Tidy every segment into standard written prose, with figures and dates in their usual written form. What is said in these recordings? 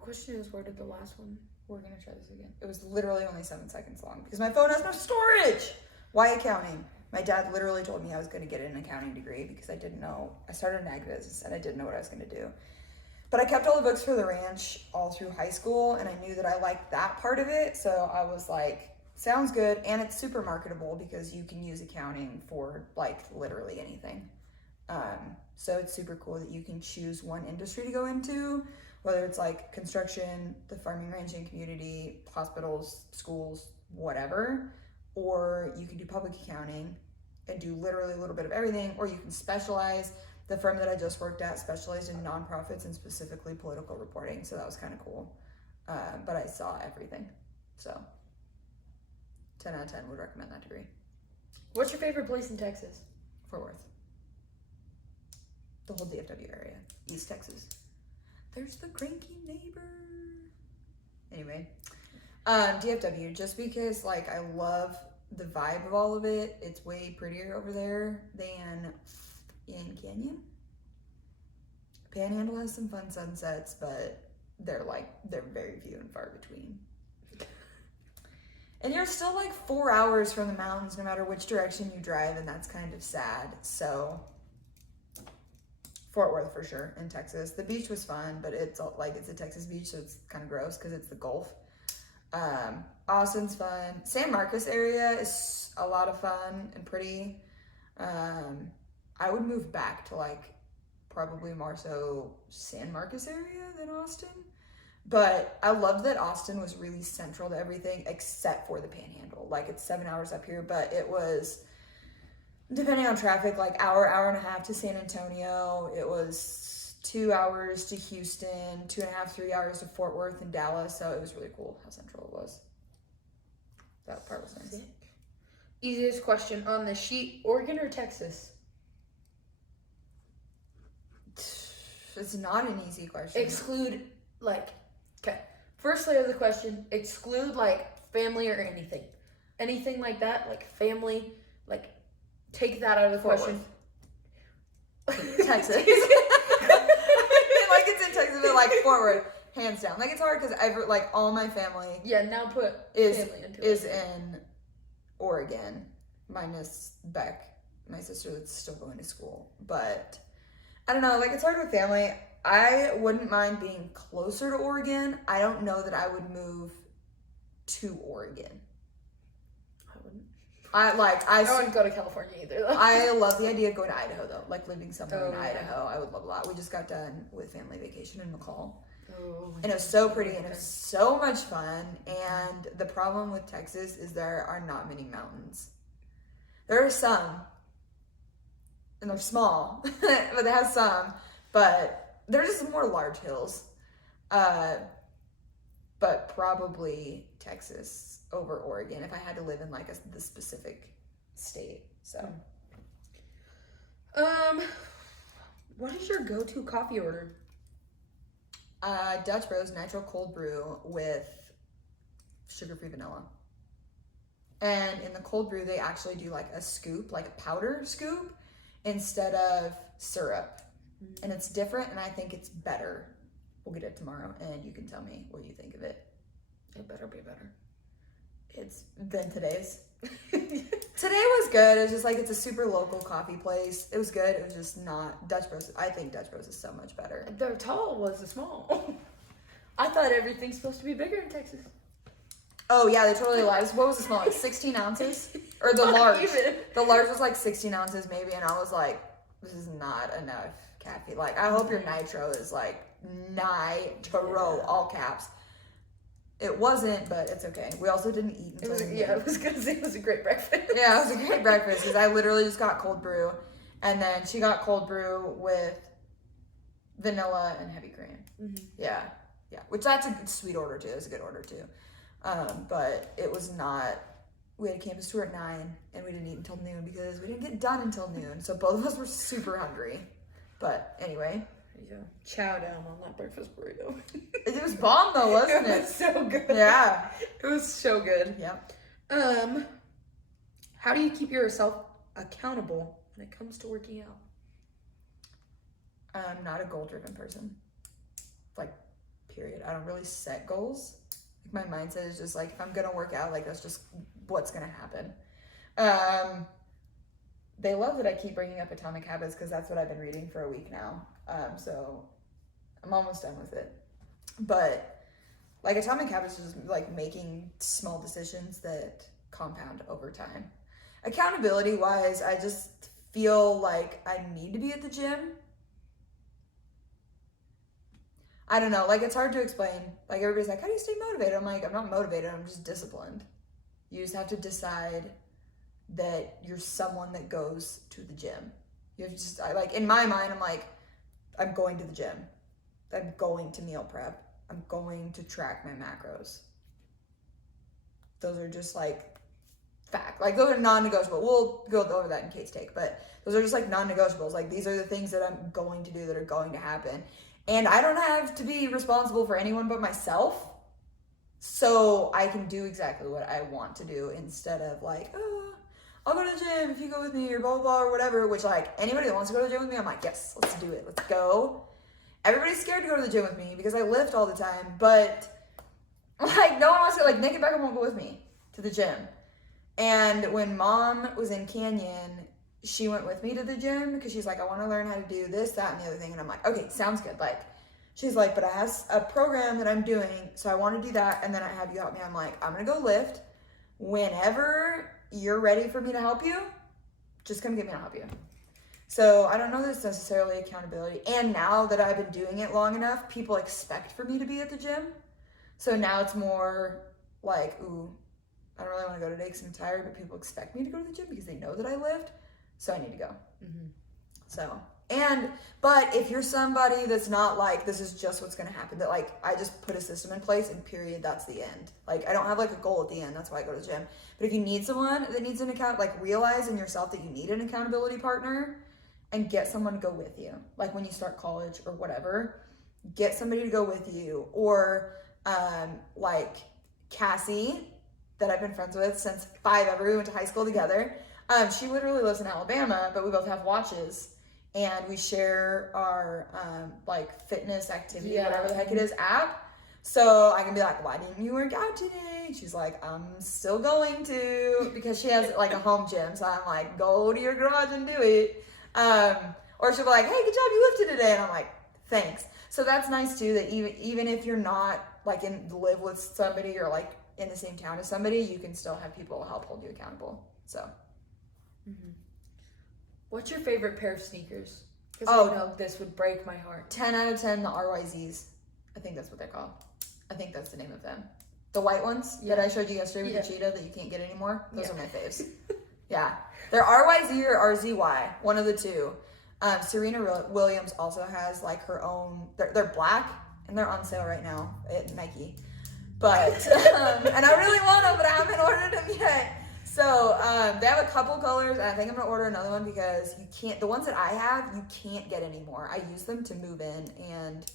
The question is, where did the last one? We're going to try this again. It was literally only 7 seconds long because my phone has no storage. Why accounting? My dad literally told me I was going to get an accounting degree because I didn't know. I started an ag business and I didn't know what I was going to do. But I kept all the books for the ranch all through high school, and I knew that I liked that part of it. So I was like, sounds good. And it's super marketable because you can use accounting for like literally anything. So it's super cool that you can choose one industry to go into, whether it's like construction, the farming, ranching community, hospitals, schools, whatever, or you can do public accounting and do literally a little bit of everything, or you can specialize. The firm that I just worked at specialized in nonprofits and specifically political reporting, so that was kind of cool. But I saw everything, so 10 out of 10 would recommend that degree. What's your favorite place in Texas? Fort Worth. The whole DFW area. East Texas. There's the cranky neighbor. Anyway, DFW, just because like I love the vibe of all of it. It's way prettier over there than in Canyon. Panhandle has some fun sunsets, but they're very few and far between. And you're still like 4 hours from the mountains no matter which direction you drive, and that's kind of sad. So Fort Worth for sure in Texas. The beach was fun, but it's a Texas beach, so it's kind of gross because it's the Gulf. Austin's fun. San Marcos area is a lot of fun and pretty. I would move back to like probably more so San Marcos area than Austin. But I loved that Austin was really central to everything except for the Panhandle. Like it's 7 hours up here, but it was, depending on traffic, like hour and a half to San Antonio. It was 2 hours to Houston, 2.5, 3 hours to Fort Worth and Dallas. So it was really cool how central it was. That part was nice. Easiest question on the sheet, Oregon or Texas? It's not an easy question. Exclude, like, okay. First layer of the question, exclude, like, family or anything. Anything like that, like family, like, take that out of the question. Texas. Like, it's in Texas, but, like, Fort Worth, hands down. Like, it's hard because all my family now put is family into is in Oregon, minus Beck, my sister that's still going to school. But I don't know, like it's hard with family. I wouldn't mind being closer to Oregon. I don't know that I would move to Oregon. I wouldn't. I wouldn't go to California either though. I love the idea of going to Idaho though, like living somewhere in yeah. Idaho. I would love a lot. We just got done with family vacation in McCall. Oh, and it was so pretty and it was so much fun. And the problem with Texas is there are not many mountains. There are some, and they're small, but they have some, but they're just more large hills. But probably Texas over Oregon if I had to live in like the specific state. So, what is your go-to coffee order? Dutch Bros Nitro Cold Brew with sugar-free vanilla. And in the cold brew, they actually do like a scoop, like a powder scoop, instead of syrup. And it's different, and I think it's better. We'll get it tomorrow, and you can tell me what you think of it. It better be better. It's than today's. Today was good. It was just like, it's a super local coffee place. It was good. It was just not Dutch Bros. I think Dutch Bros is so much better. The tall was the small. I thought everything's supposed to be bigger in Texas. Oh yeah, they totally lied. What was the small? Like 16 ounces? Or the large? The large was like 16 ounces maybe, and I was like, this is not enough caffeine. Like, I hope your nitro is like nitro, all caps. It wasn't, but it's okay. We also didn't eat until I was gonna say it was a great breakfast. Yeah, it was a great breakfast because I literally just got cold brew, and then she got cold brew with vanilla and heavy cream. Mm-hmm. Yeah, which that's a good, sweet order too. It's a good order too. But it was not. We had a campus tour at 9, and we didn't eat until noon because we didn't get done until noon. So both of us were super hungry. But anyway. Yeah. Chow down on that breakfast burrito. It was bomb though, wasn't it? It was so good. Yeah. It was so good. Yep. How do you keep yourself accountable when it comes to working out? I'm not a goal-driven person. Like, period. I don't really set goals. Like my mindset is just like, if I'm gonna work out, like that's just what's gonna happen. They love that I keep bringing up Atomic Habits because that's what I've been reading for a week now. So I'm almost done with it. But like Atomic Habits is just like making small decisions that compound over time. Accountability wise, I just feel like I need to be at the gym. I don't know, like it's hard to explain. Like everybody's like, how do you stay motivated? I'm like, I'm not motivated, I'm just disciplined. You just have to decide that you're someone that goes to the gym. You have to just, like in my mind, I'm like, I'm going to the gym. I'm going to meal prep. I'm going to track my macros. Those are just like fact. Like those are non-negotiable. We'll go over that in Kate's take, but those are just like non-negotiables. Like these are the things that I'm going to do that are going to happen. And I don't have to be responsible for anyone but myself. So I can do exactly what I want to do instead of like, oh, I'll go to the gym if you go with me or blah, blah, blah, or whatever. Which like anybody that wants to go to the gym with me, I'm like, yes, let's do it. Let's go. Everybody's scared to go to the gym with me because I lift all the time. But like no one wants to, like Nick and Becca won't go with me to the gym. And when mom was in Canyon, she went with me to the gym because she's like, I want to learn how to do this, that, and the other thing. And I'm like, okay, sounds good. Like, she's like, but I have a program that I'm doing, so I want to do that, and then I have you help me. I'm like, I'm going to go lift. Whenever you're ready for me to help you, just come get me and I'll help you. So I don't know that it's necessarily accountability. And now that I've been doing it long enough, people expect for me to be at the gym. So now it's more like, ooh, I don't really want to go today because I'm tired, but people expect me to go to the gym because they know that I lift. So I need to go. Mm-hmm. So, but if you're somebody that's not like, this is just what's going to happen, that like, I just put a system in place and period, that's the end. Like, I don't have like a goal at the end. That's why I go to the gym. But if you need someone that needs an account, like realize in yourself that you need an accountability partner and get someone to go with you. Like when you start college or whatever, get somebody to go with you. Or like Cassie that I've been friends with since 5 ever. We went to high school together. She literally lives in Alabama, but we both have watches and we share our like fitness activity, whatever the heck it is, app. So I can be like, why didn't you work out today? She's like, I'm still going to, because she has like a home gym. So I'm like, go to your garage and do it. Or she'll be like, hey, good job, you lifted today. And I'm like, thanks. So that's nice too, that even if you're not like live with somebody or like in the same town as somebody, you can still have people help hold you accountable. So. Mm-hmm. What's your favorite pair of sneakers? Because I know this would break my heart. 10 out of 10, the RYZs. I think that's what they're called. I think that's the name of them. The white ones that I showed you yesterday with the cheetah that you can't get anymore. Those are my faves. Yeah. They're RYZ or RZY. One of the two. Serena Williams also has like her own. They're black and they're on sale right now at Nike. But, and I really want them, but I haven't ordered them yet. So they have a couple colors, and I think I'm gonna order another one because you can't. The ones that I have, you can't get anymore. I use them to move in, and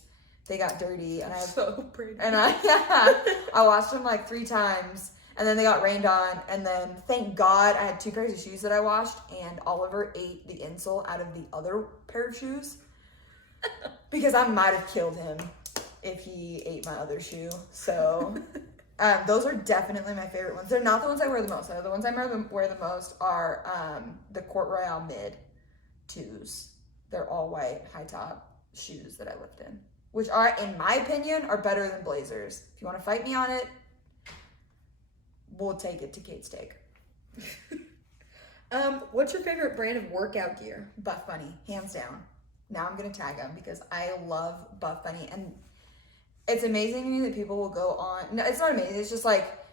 they got dirty, and I have so pretty. And I washed them like 3 times, and then they got rained on, and then thank God I had 2 pairs of shoes that I washed, and Oliver ate the insole out of the other pair of shoes because I might have killed him if he ate my other shoe. So. Those are definitely my favorite ones. They're not the ones I wear the most. The ones I wear the most are the Court Royale Mid 2s. They're all white, high top shoes that I lift in, which are, in my opinion, are better than Blazers. If you want to fight me on it, we'll take it to Kate's take. What's your favorite brand of workout gear? Buff Bunny, hands down. Now I'm going to tag them because I love Buff Bunny, and it's amazing to me that people will go on. No, it's not amazing. It's just like,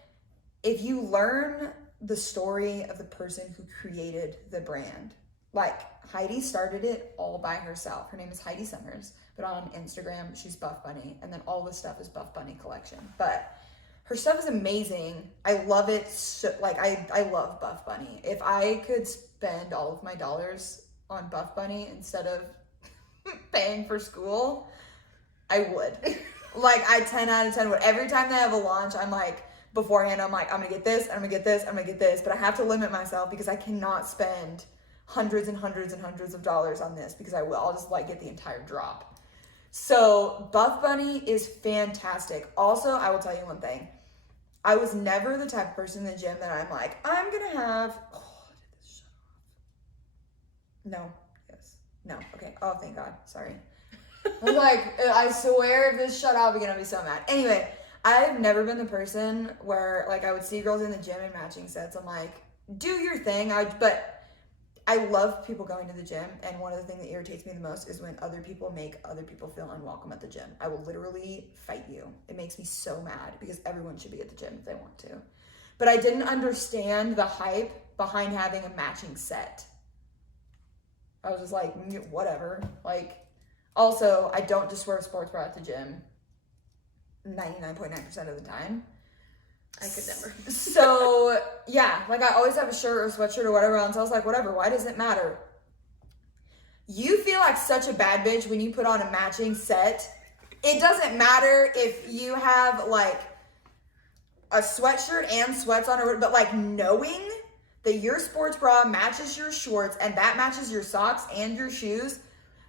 if you learn the story of the person who created the brand, like Heidi started it all by herself. Her name is Heidi Summers, but on Instagram, she's Buff Bunny. And then all the stuff is Buff Bunny collection. But her stuff is amazing. I love it. So, like, I love Buff Bunny. If I could spend all of my dollars on Buff Bunny instead of paying for school, I would. Like, I 10 out of 10 would. Every time they have a launch, I'm like, beforehand, I'm like, I'm gonna get this, I'm gonna get this, I'm gonna get this. But I have to limit myself because I cannot spend hundreds and hundreds and hundreds of dollars on this because I will. I'll just like get the entire drop. So Buff Bunny is fantastic. Also, I will tell you one thing. I was never the type of person in the gym that I'm like, I'm gonna have. Oh, did this shut off? No. Yes. No. Okay. Oh, thank God. Sorry. I'm like, I swear if this shut off, I'm gonna be so mad. Anyway, I've never been the person where like I would see girls in the gym in matching sets. I'm like, do your thing. But I love people going to the gym, and one of the things that irritates me the most is when other people make other people feel unwelcome at the gym. I will literally fight you. It makes me so mad because everyone should be at the gym if they want to. But I didn't understand the hype behind having a matching set. I was just like, whatever. Like, also, I don't just wear a sports bra at the gym 99.9% of the time. I could never. So, yeah, like I always have a shirt or sweatshirt or whatever on. So I was like, whatever, why does it matter? You feel like such a bad bitch when you put on a matching set. It doesn't matter if you have like a sweatshirt and sweats on, but like knowing that your sports bra matches your shorts and that matches your socks and your shoes,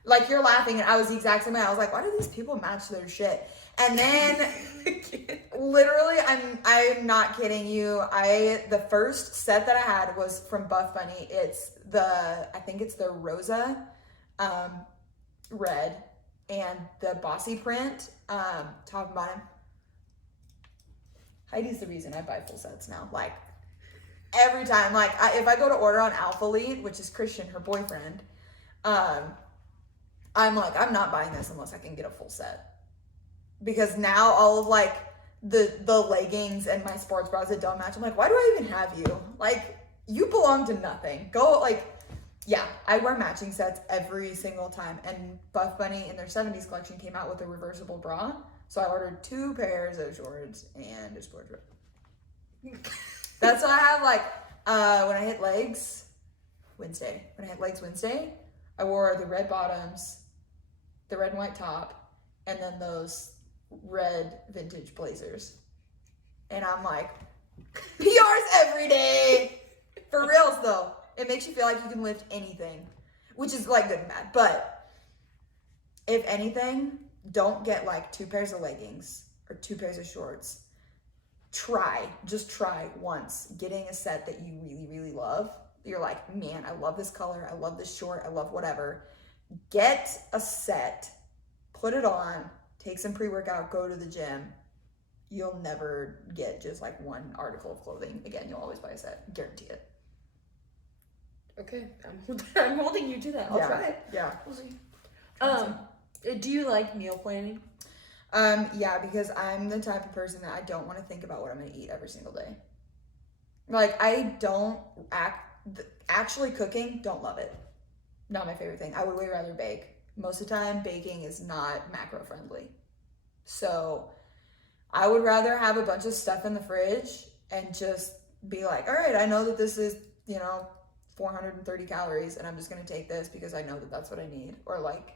like you're laughing, and I was the exact same way. I was like, why do these people match their shit? And then literally, I'm not kidding you. The first set that I had was from Buff Bunny. I think it's the Rosa red and the bossy print top and bottom. Heidi's the reason I buy full sets now. Like every time, like if I go to order on Alpha Lead, which is Christian, her boyfriend, I'm like, I'm not buying this unless I can get a full set. Because now all of like the leggings and my sports bras that don't match, I'm like, why do I even have you? Like, you belong to nothing. Go, like, yeah, I wear matching sets every single time. And Buff Bunny in their 70s collection came out with a reversible bra. So I ordered 2 pairs of shorts and a sports bra. That's what I have, like, when I hit legs Wednesday. When I hit legs Wednesday, I wore the red bottoms, the red and white top, and then those red vintage blazers. And I'm like, PRs every day. For reals though. It makes you feel like you can lift anything, which is like good and bad. But if anything, don't get like 2 pairs of leggings or 2 pairs of shorts. Just try once getting a set that you really, really love. You're like, man, I love this color. I love this short. I love whatever. Get a set, put it on, take some pre-workout, go to the gym. You'll never get just like one article of clothing again. You'll always buy a set. Guarantee it. Okay, I'm holding you to that. I'll try it. Yeah. We'll see. Do you like meal planning? Yeah, because I'm the type of person that I don't want to think about what I'm going to eat every single day. Like, I don't actually cooking, don't love it. Not my favorite thing. I would way rather bake. Most of the time, baking is not macro friendly. So I would rather have a bunch of stuff in the fridge and just be like, all right, I know that this is, 430 calories, and I'm just going to take this because I know that that's what I need. Or like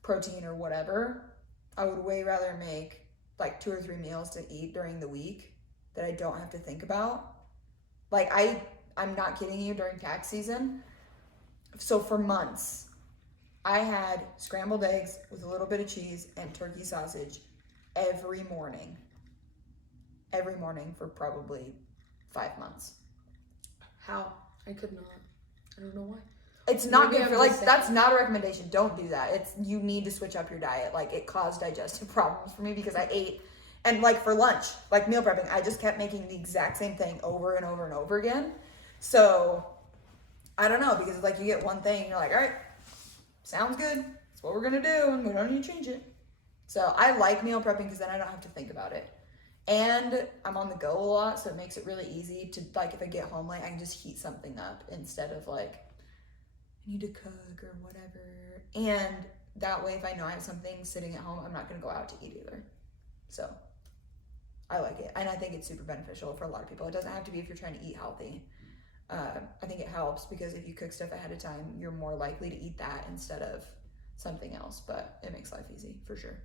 protein or whatever. I would way rather make like 2 or 3 meals to eat during the week that I don't have to think about. Like I'm not kidding you, during tax season. So for months, I had scrambled eggs with a little bit of cheese and turkey sausage every morning for probably 5 months. How? I could not. I don't know why. It's not good for, like, that's not a recommendation. Don't do that. You need to switch up your diet. Like, it caused digestive problems for me because I ate, and like for lunch, like meal prepping, I just kept making the exact same thing over and over and over again. So, I don't know, because like you get one thing and you're like, all right, sounds good. That's what we're going to do, and we don't need to change it. So, I like meal prepping because then I don't have to think about it. And I'm on the go a lot, so it makes it really easy to, like, if I get home late, I can just heat something up instead of like, I need to cook or whatever. And that way, if I know I have something sitting at home, I'm not going to go out to eat either. So I like it. And I think it's super beneficial for a lot of people. It doesn't have to be if you're trying to eat healthy. I think it helps because if you cook stuff ahead of time, you're more likely to eat that instead of something else. But it makes life easy for sure.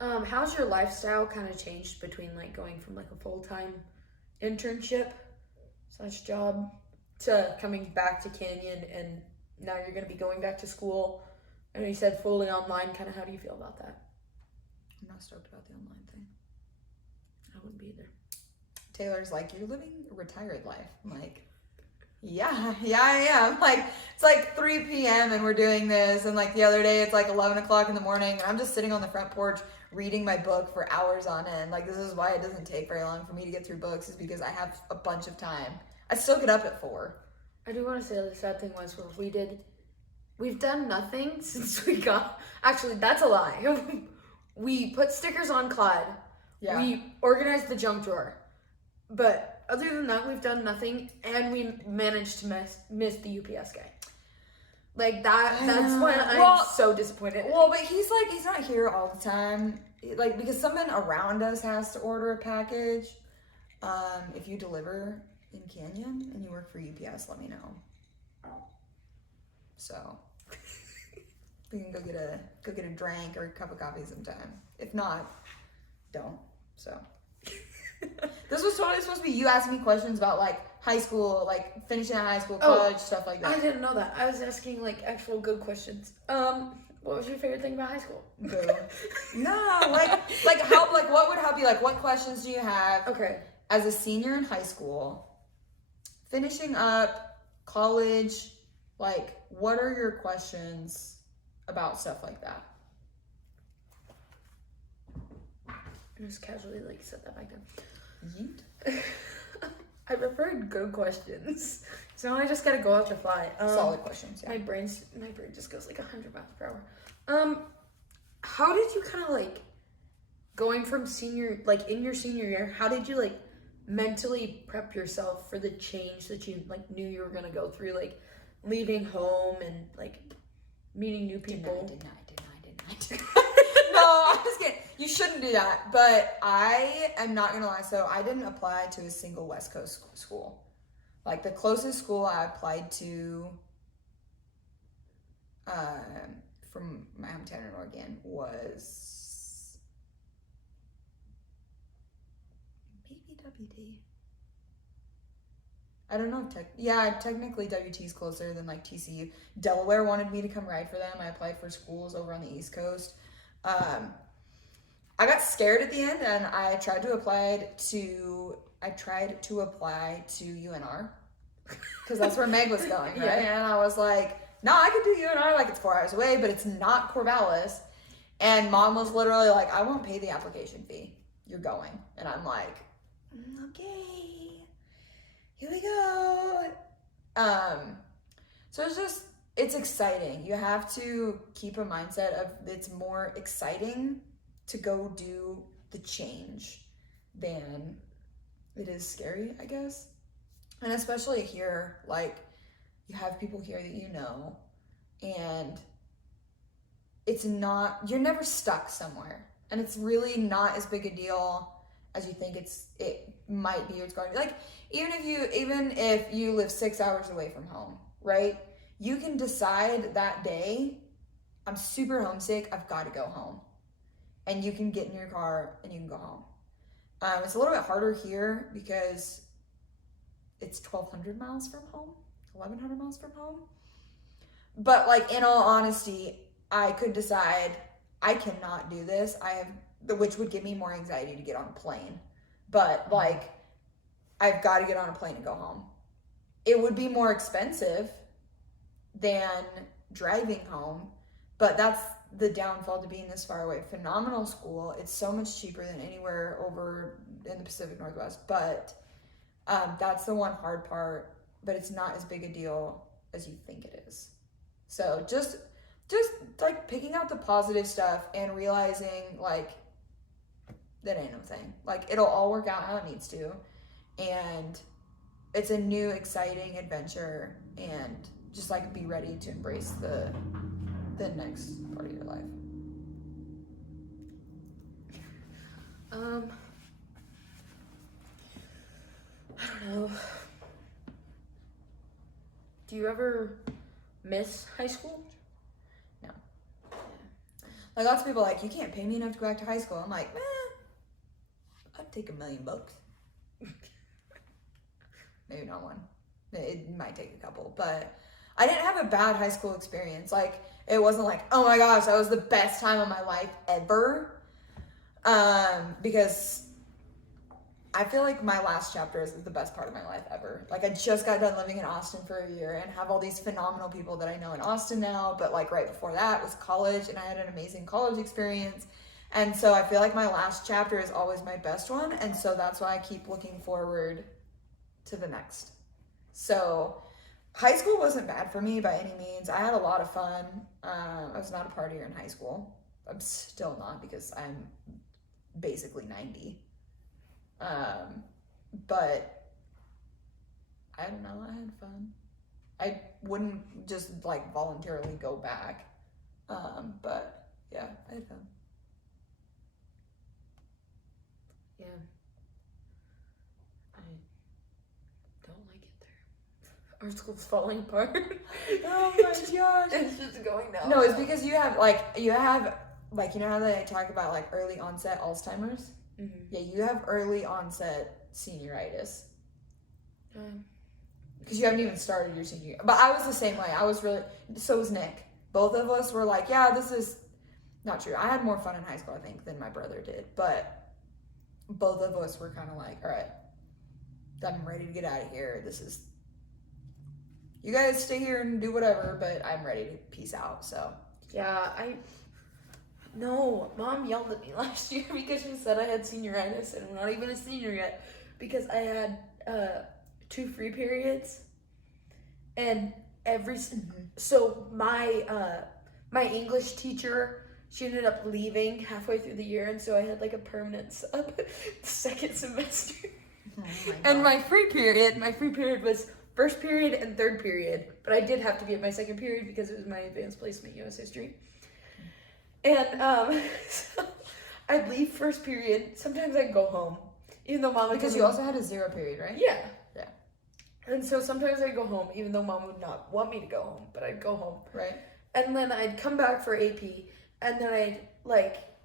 How's your lifestyle kind of changed between like going from like a full-time internship / job to coming back to Canyon, and now you're going to be going back to school I know you said fully online. Kind of, how do you feel about that? I'm not stoked about the online thing. I wouldn't be either. Taylor's like, you're living a retired life. I'm like, yeah, I am. Like, it's like 3 p.m. and we're doing this. And like the other day, it's like 11 o'clock in the morning. And I'm just sitting on the front porch reading my book for hours on end. Like, this is why it doesn't take very long for me to get through books, is because I have a bunch of time. I still get up at 4. I do want to say the sad thing was where we've done nothing since we got, actually, that's a lie. We put stickers on Clyde. Yeah. We organized the junk drawer. But other than that, we've done nothing, and we managed to miss the UPS guy. Like, that's when I'm so disappointed. Well, but he's not here all the time. Like, because someone around us has to order a package. If you deliver in Canyon and you work for UPS, let me know. So we can go get a drink or a cup of coffee sometime. If not, don't. So this was totally supposed to be you asking me questions about like high school, like finishing at high school, college, stuff like that. I didn't know that. I was asking like actual good questions. What was your favorite thing about high school? No, like help. Like, what would help you? Like, what questions do you have? Okay. As a senior in high school, finishing up college, like, what are your questions about stuff like that? I just casually like set that back down. Yeet. I preferred good questions. So I just gotta go out to fly. Solid questions. Yeah. My brain just goes like 100 miles per hour. How did you kind of like going from in your senior year? How did you like mentally prep yourself for the change that you like knew you were gonna go through, like leaving home and like meeting new people? Did not. No, I'm just kidding. You shouldn't do that. But I am not gonna lie. So I didn't apply to a single West Coast school. Like, the closest school I applied to from my hometown in Oregon was maybe WT. I don't know if technically WT is closer than like TCU. Delaware wanted me to come ride for them. I applied for schools over on the East Coast. I got scared at the end, and I tried to apply to UNR because that's where Meg was going, right? Yeah. And I was like, no, I could do UNR, like it's 4 hours away, but it's not Corvallis. And Mom was literally like, I won't pay the application fee. You're going. And I'm like, okay, here we go. So it's exciting. You have to keep a mindset of it's more exciting to go do the change than it is scary, I guess. And especially here, like, you have people here that you know, and you're never stuck somewhere. And it's really not as big a deal as you think it might be or it's going to be. Like, even if you live 6 hours away from home, right? You can decide that day, I'm super homesick, I've got to go home. And you can get in your car and you can go home. It's a little bit harder here because it's 1,200 miles from home, 1,100 miles from home. But like, in all honesty, I could decide I cannot do this. Which would give me more anxiety to get on a plane. But like, I've got to get on a plane and go home. It would be more expensive than driving home, but that's the downfall to being this far away. Phenomenal school. It's so much cheaper than anywhere over in the Pacific Northwest, but that's the one hard part, but it's not as big a deal as you think it is. So just like picking out the positive stuff and realizing like that ain't no thing. Like, it'll all work out how it needs to, and it's a new exciting adventure, and just like be ready to embrace the next part of your life. I don't know. Do you ever miss high school? No. Like, lots of people are like, you can't pay me enough to go back to high school. I'm like, I'd take $1 million. Maybe not one. It might take a couple, but I didn't have a bad high school experience. Like, it wasn't like, oh my gosh, that was the best time of my life ever. Because I feel like my last chapter is the best part of my life ever. Like, I just got done living in Austin for a year and have all these phenomenal people that I know in Austin now. But like right before that was college, and I had an amazing college experience. And so I feel like my last chapter is always my best one. And so that's why I keep looking forward to the next. So high school wasn't bad for me by any means. I had a lot of fun. I was not a partier in high school. I'm still not, because I'm basically 90. But I don't know, I had fun. I wouldn't just like voluntarily go back. But yeah, I had fun. Yeah. I don't like it there. Our school's falling apart. Oh my gosh. It's just going down. No, it's because you have like, you know how they talk about like early onset Alzheimer's? Mm-hmm. Yeah, you have early onset senioritis. Because you haven't even started your senior year. But I was the same way. So was Nick. Both of us were like, yeah, this is not true. I had more fun in high school, I think, than my brother did. But both of us were kind of like, all right, I'm ready to get out of here. You guys stay here and do whatever, but I'm ready to peace out, so. Yeah, No, Mom yelled at me last year because she said I had senioritis, and I'm not even a senior yet, because I had 2 free periods, and so my English teacher, she ended up leaving halfway through the year, and so I had like a permanent sub the second semester. Oh my God. And my free period was first period and third period, but I did have to be at my second period because it was my advanced placement US history. And so I'd leave first period. Sometimes I'd go home, even though Mom would. Because you also had a 0 period, right? Yeah. Yeah. And so sometimes I'd go home, even though Mom would not want me to go home, but I'd go home. Right. And then I'd come back for AP, and then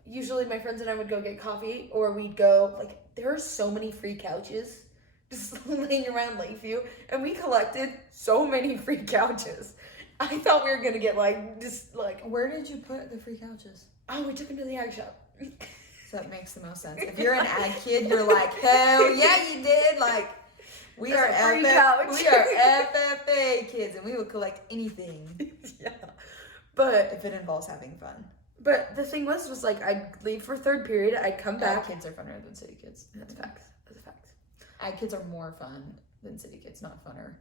usually my friends and I would go get coffee, or we'd go, there are so many free couches just laying around Lakeview, and we collected so many free couches. I thought we were gonna get Where did you put the free couches? Oh, we took them to the ag shop. So that makes the most sense. If you're an ag kid, you're like, hell yeah, you did. We are FFA kids, and we will collect anything. Yeah, but if it involves having fun. But the thing was I'd leave for third period, I'd come back. Ag kids are funner than city kids. That's facts. Ag kids are more fun than city kids, not funner.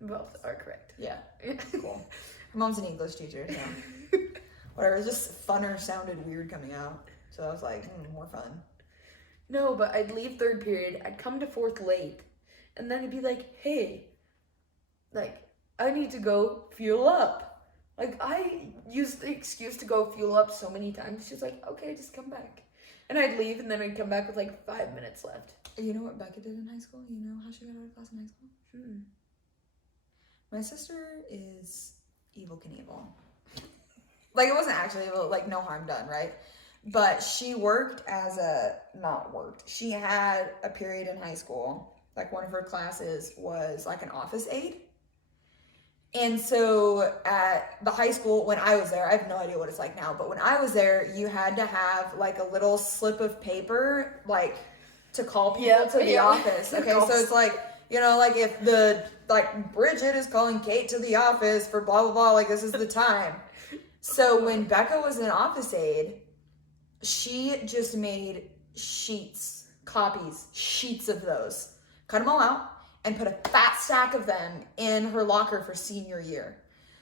Both are correct. Yeah. Cool. My mom's an English teacher, so whatever. It's just funner sounded weird coming out. So I was like, more fun. No, but I'd leave third period. I'd come to fourth late. And then I'd be like, hey, I need to go fuel up. I used the excuse to go fuel up so many times. She's like, okay, just come back. And I'd leave, and then I'd come back with 5 minutes left. You know what Becca did in high school? You know how she got out of class in high school? My sister is Evel Knievel. It wasn't actually evil, no harm done, right? But she she had a period in high school. One of her classes was an office aide. And so at the high school, when I was there, I have no idea what it's like now, but when I was there, you had to have a little slip of paper, to call people to the office. Okay, so it's if the, Bridget is calling Kate to the office for blah, blah, blah, this is the time. So when Becca was an office aide, she just made sheets of those, cut them all out, and put a fat stack of them in her locker for senior year.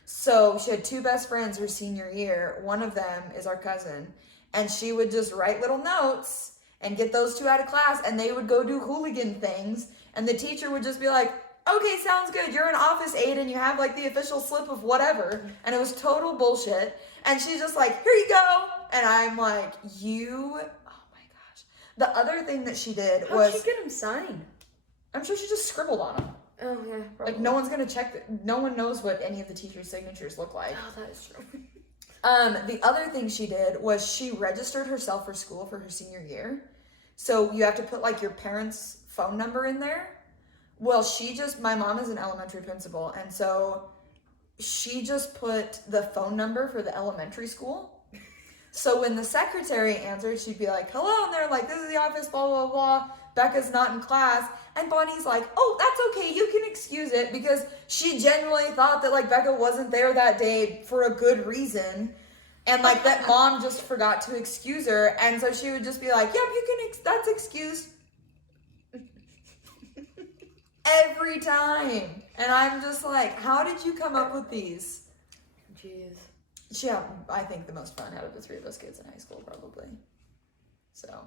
So she had 2 best friends her senior year. One of them is our cousin. And she would just write little notes and get those 2 out of class, and they would go do hooligan things. And the teacher would just be like, okay, sounds good. You're an office aide and you have the official slip of whatever. And it was total bullshit. And she's just like, here you go. And I'm like, oh my gosh. The other thing that she did was... How'd she get him signed? I'm sure she just scribbled on them. Oh, yeah, probably. No one's going to check. No one knows what any of the teachers' signatures look like. Oh, that is true. The other thing she did was she registered herself for school for her senior year. So you have to put your parents' phone number in there. Well, my mom is an elementary principal. And so she just put the phone number for the elementary school. So when the secretary answered, she'd be like, hello, and they're like, this is the office, blah, blah, blah. Becca's not in class. And Bonnie's like, oh, that's okay, you can excuse it, because she genuinely thought that like Becca wasn't there that day for a good reason. And like that mom just forgot to excuse her. And so she would just be like, yep, you can, that's excused. Every time. And I'm just like, how did you come up with these? Jeez. She had, I think, the most fun out of the three of us kids in high school, probably. So.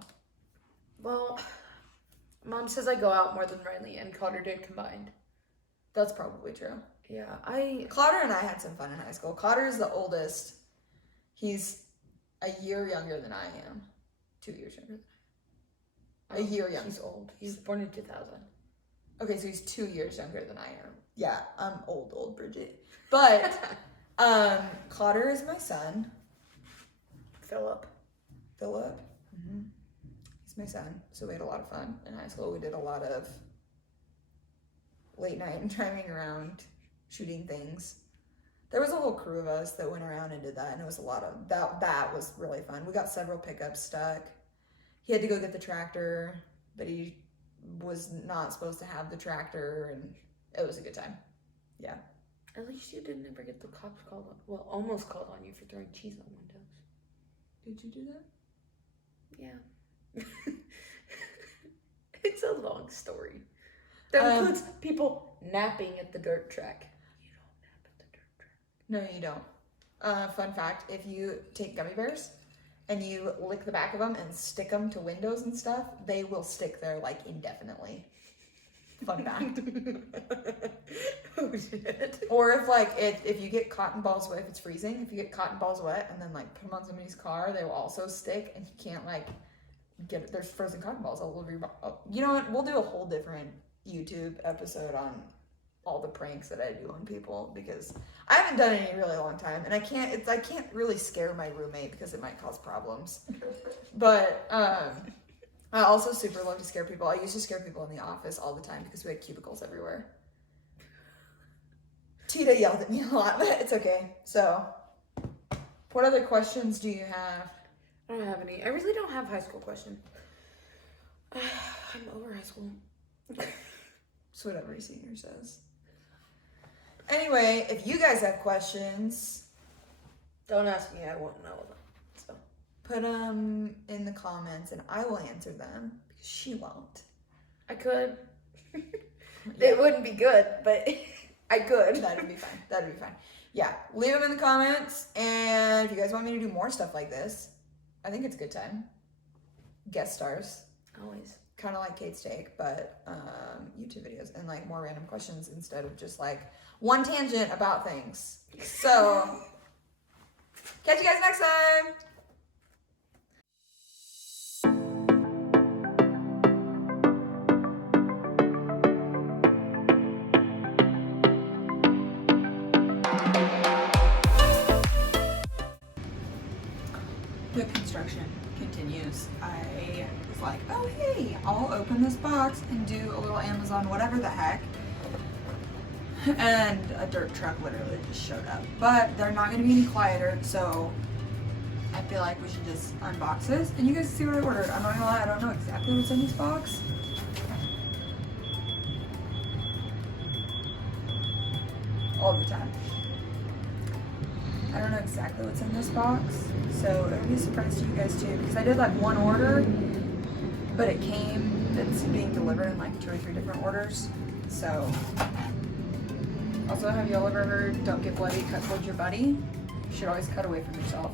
Well, Mom says I go out more than Riley and Cotter did combined. That's probably true. Yeah, Cotter and I had some fun in high school. Cotter is the oldest. He's a year younger than I am. 2 years younger than I am. A year younger. He's old. He's born in 2000. Okay, so he's 2 years younger than I am. Yeah, I'm old Bridget. But Cotter is my son. Philip. Mm-hmm. He's my son. So we had a lot of fun in high school. We did a lot of late night and driving around, shooting things. There was a whole crew of us that went around and did that, and it was a lot of that was really fun. We got several pickups stuck. He had to go get the tractor, but he was not supposed to have the tractor, and it was a good time. Yeah. At least you didn't ever get the cops called on, well, almost called on you for throwing cheese on windows. Did you do that? Yeah. It's a long story. That includes people napping at the dirt track. You don't nap at the dirt track. No, you don't. Fun fact, if you take gummy bears and you lick the back of them and stick them to windows and stuff, they will stick there like indefinitely. Fun fact. Oh shit. Or if you get cotton balls wet, if it's freezing, if you get cotton balls wet and then like put them on somebody's car, they will also stick, and you can't like get it. There's frozen cotton balls all over your you know what? We'll do a whole different YouTube episode on all the pranks that I do on people, because I haven't done it in a really long time, and I can't really scare my roommate because it might cause problems. But I also super love to scare people. I used to scare people in the office all the time because we had cubicles everywhere. Tita yelled at me a lot, but it's okay. So, what other questions do you have? I don't have any. I really don't have high school questions. I'm over high school. It's what every senior says. Anyway, if you guys have questions, don't ask me. I won't know them. So put them in the comments, and I will answer them because she won't. I could. It wouldn't be good, but I could. That'd be fine. Yeah, leave them in the comments, and if you guys want me to do more stuff like this, I think it's a good time. Guest stars. Always. Kind of like Kate's Take, but YouTube videos and like more random questions instead of just like one tangent about things. So, catch you guys next time. The construction continues. I was like, oh hey, I'll open this box and do a little Amazon whatever the heck. And a dirt truck literally just showed up. But they're not going to be any quieter, so I feel like we should just unbox this and you guys see what I ordered. I'm not gonna lie, I don't know exactly what's in this box. All the time. I don't know exactly what's in this box, so it'll be a surprise to you guys too, because I did like one order, but it's being delivered in like 2 or 3 different orders. So, also, have y'all ever heard, don't get bloody, cut towards your buddy? You should always cut away from yourself.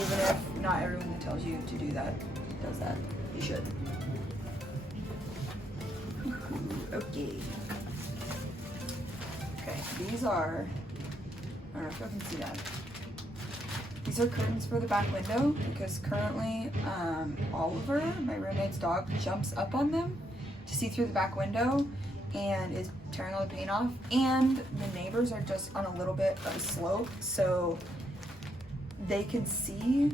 Even if not everyone that tells you to do that does that. You should. Okay. Okay, these are, I don't know if you can see that. These are curtains for the back window because currently Oliver, my roommate's dog, jumps up on them to see through the back window and is tearing all the paint off. And the neighbors are just on a little bit of a slope, so they can see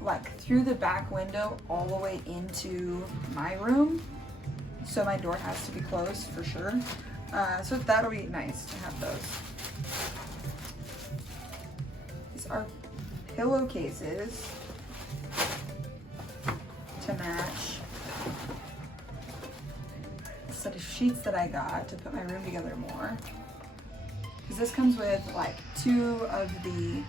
like through the back window all the way into my room. So my door has to be closed for sure. So that'll be nice to have those. These are pillowcases to match a set of sheets that I got to put my room together more. Because this comes with like two of the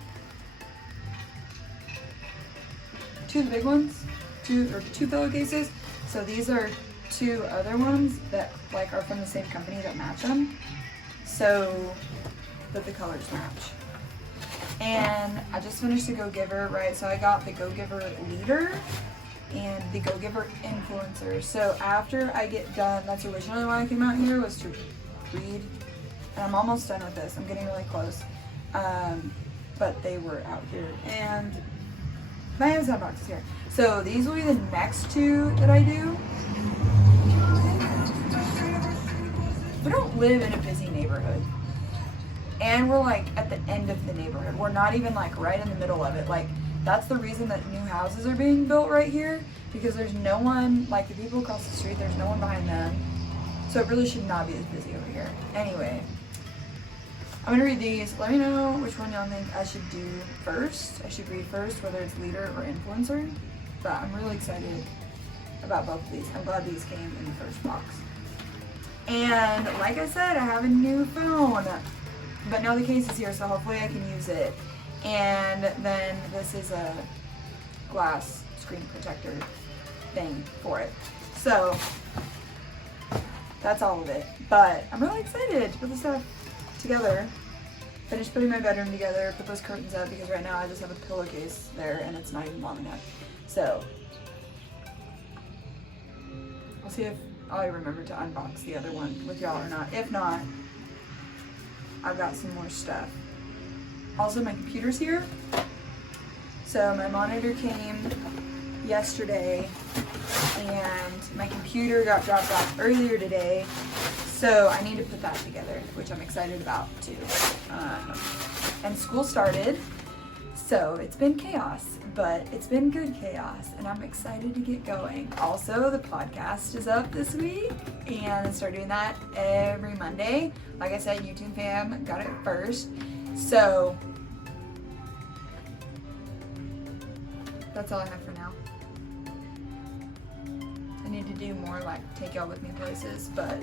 big ones, two pillowcases. So these are two other ones that like are from the same company that match them, so that the colors match. And I just finished the Go Giver, right? So I got the Go Giver Leader and the Go Giver Influencer. So after I get done, that's originally why I came out here, was to read. And I'm almost done with this. I'm getting really close. But they were out here. And my Amazon box is here. So these will be the next two that I do. We don't live in a busy neighborhood. And we're like at the end of the neighborhood. We're not even like right in the middle of it. Like that's the reason that new houses are being built right here, because there's no one, like the people across the street, there's no one behind them. So it really should not be as busy over here. Anyway, I'm gonna read these. Let me know which one y'all think I should do first. I should read first, whether it's leader or influencer. But I'm really excited about both of these. I'm glad these came in the first box. And like I said, I have a new phone. But now the case is here, so hopefully I can use it. And then this is a glass screen protector thing for it. So that's all of it. But I'm really excited to put this stuff together. Finish putting my bedroom together, put those curtains up, because right now I just have a pillowcase there and it's not even long enough. So I'll see if I remember to unbox the other one with y'all or not. If not, I've got some more stuff. Also, my computer's here. So my monitor came yesterday and my computer got dropped off earlier today. So I need to put that together, which I'm excited about too. And school started, so it's been chaos, but it's been good chaos and I'm excited to get going. Also, the podcast is up this week and I start doing that every Monday. Like I said, YouTube fam got it first. So that's all I have for now. I need to do more, like take y'all with me places, but